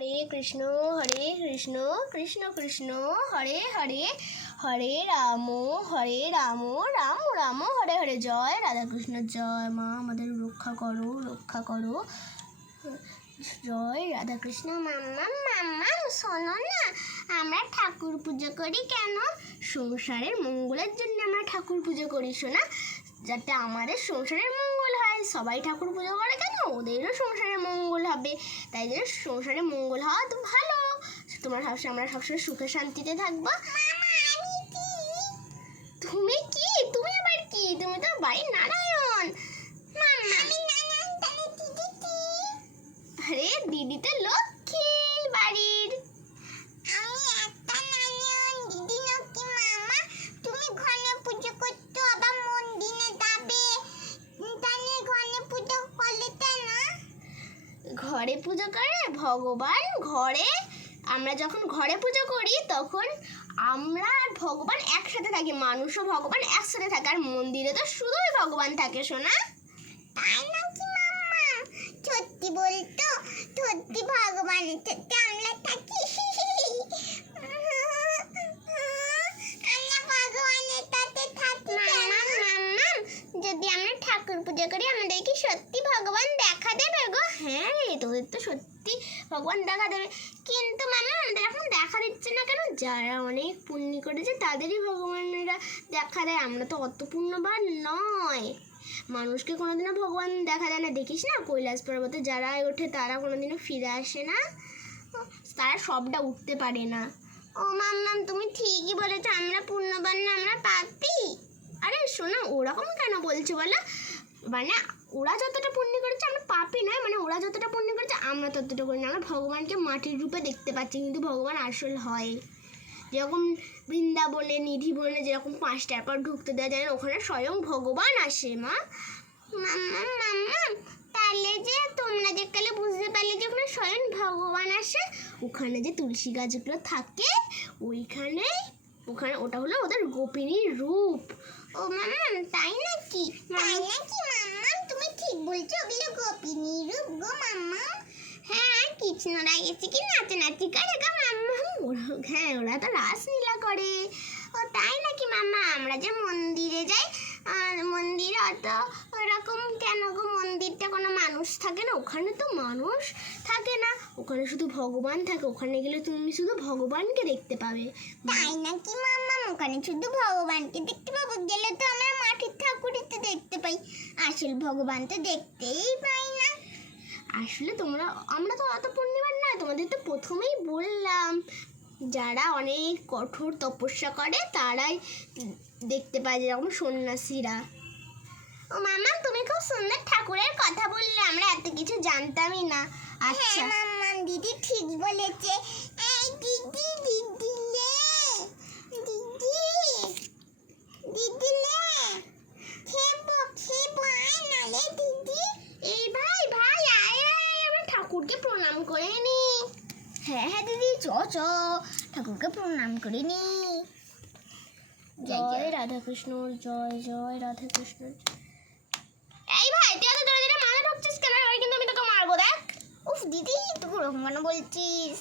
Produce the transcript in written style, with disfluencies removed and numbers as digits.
কৃষ্ণ কৃষ্ণ কৃষ্ণ হরে হরে হরে রাম রাম রাম হরে হরে। জয় রাধাকৃষ্ণ। জয় মা, আমাদের রক্ষা করো। জয় রাধাকৃষ্ণ। মাম্মা শোনো না, আমরা ঠাকুর পুজো করি কেন? সংসারের মঙ্গলের জন্য আমরা ঠাকুর পুজো করি সোনা, যাতে আমাদের সংসারের মঙ্গল হয়। সবাই ঠাকুর পুজো করে কেন? ওদেরও সংসারের মঙ্গল হবে, তাই জন্য সংসারের মঙ্গল হওয়া তো ভালো। আমরা সবসময় সুখে শান্তিতে থাকবো। তুমি কি? তুমি আবার কি? তুমি তো বাড়ির নারায়ণ। আরে দিদি তো লক্ষ্মী বাড়ির। আমি একটা নারায়ণ, দিদি লক্ষ্মী। মামা তুমি ঘরে পুজো করছো, আবার মন্দিরে যাবে, তাহলে ঘরে পুজো করলে না? ঘরে পুজো করে ভগবান ঘরে? আমরা যখন ঘরে পুজো করি তখন আমরা আর ভগবান একসাথে থাকি, মানুষও ভগবান একসাথে থাকে। আর মন্দিরে তো শুধুই ভগবান থাকে সোনা। তাই নাকি মাম্মা? সত্যি বলতো? সত্যি ভগবানের সাথে আমরা থাকি? আমরা ভগবানের সাথে থাকি। যদি আমরা ঠাকুর পুজো করি আমাদের কি সত্যি ভগবান দেখা দেবে গো? হ্যাঁ রে, তোদের তো সত্যি ভগবান দেখা দেবে, কিন্তু মামা আমাদের এখন দেখা দিচ্ছে না কেন? যারা অনেক পুণ্য করেছে তাদেরই ভগবানেরা দেখা দেয়, আমরা তো অত পুণ্যবান নয়। মানুষকে কোনোদিনও ভগবান দেখা যায় না। দেখিস না কৈলাস পর্বতে যারা ওঠে তারা কোনোদিনও ফিরে আসে না, তারা সবটা উঠতে পারে না। ও মাম্মা তুমি ঠিকই বলেছো, আমরা পুণ্যবান না, আমরা পাপী। আরে শোনা, ওরকম কেন বলছো বলো? মানে ওরা যতটা পুণ্য করেছে আমরা পাপি নয়, মানে ওরা যতটা পুণ্য করেছে আমরা ততটা করি না। আমরা ভগবানকে মাটির রূপে দেখতে পাচ্ছি, কিন্তু ভগবান আসল হয়। যেরকম বৃন্দাবনে নিধিবনে যেরকম 5টার পর ঢুকতে দেওয়া যায় না, ওখানে স্বয়ং ভগবান আসে মা। মাম্মা তাহলে যে তোমরা যে কালে বুঝতে পারলে যে ওখানে স্বয়ং ভগবান আসে, ওখানে যে তুলসী গাছগুলো থাকে ওখানে ওটা হলো ওদের গোপিনীর রূপ। ও মাম্মা তাই নাকি? মাম্মা তুমি ঠিক বলছো, ওগুলো গোপিনী রূপ গো মাম্মা। হ্যাঁ, কৃষ্ণরা এসে কি নাচানাচি করে গো মাম্মা? হ্যাঁ, ওরা তো রাসলীলা করে। ও তাই নাকি মাম্মা? আমরা যে মন্দিরে যাই, আর মন্দিরে অত ওরকম কেন গো? মন্দিরটা কোনো মানুষ থাকে না? ওখানে তো মানুষ থাকে না, ওখানে শুধু ভগবান থাকে। ওখানে গেলে তুমি শুধু ভগবানকে দেখতে পাবে। তাই নাকি মাম্মা? ওখানে শুধু ভগবানকে দেখতে পাবো? গেলে তো আমরা মাটির ঠাকুরই তো দেখতে পাই, আসল ভগবান তো দেখতেই পাই না। আসলে আমরা তো অত পুণ্যবান না। তোমাদের তো প্রথমেই বললাম, যারা অনেক কঠোর তপস্যা করে তারাই দেখতে পায়, যেরকম সন্ন্যাসীরা। ও মামা তুমি খুব সুন্দর ঠাকুরের কথা বললে, আমরা এত কিছু জানতামই না। আচ্ছা মাম্মা দিদি ঠিক বলেছে। এই দিদি দিদি লে দিদি লে খেবো আয় নালে দিদি। এই ভাই আয় আমরা ঠাকুরকে প্রণাম করে নি। হ্যাঁ দিদি চ ঠাকুরকে প্রণাম করে নি। জয় রাধাকৃষ্ণ। জয় রাধাকৃষ্ণ। এই ভাই তুই এত জোরে জোরে মাথা ঠুকছিস কেন? কিন্তু আমি তোকে মারবো দেখ। উফ দিদি তুই ওরকম কেন বলছিস?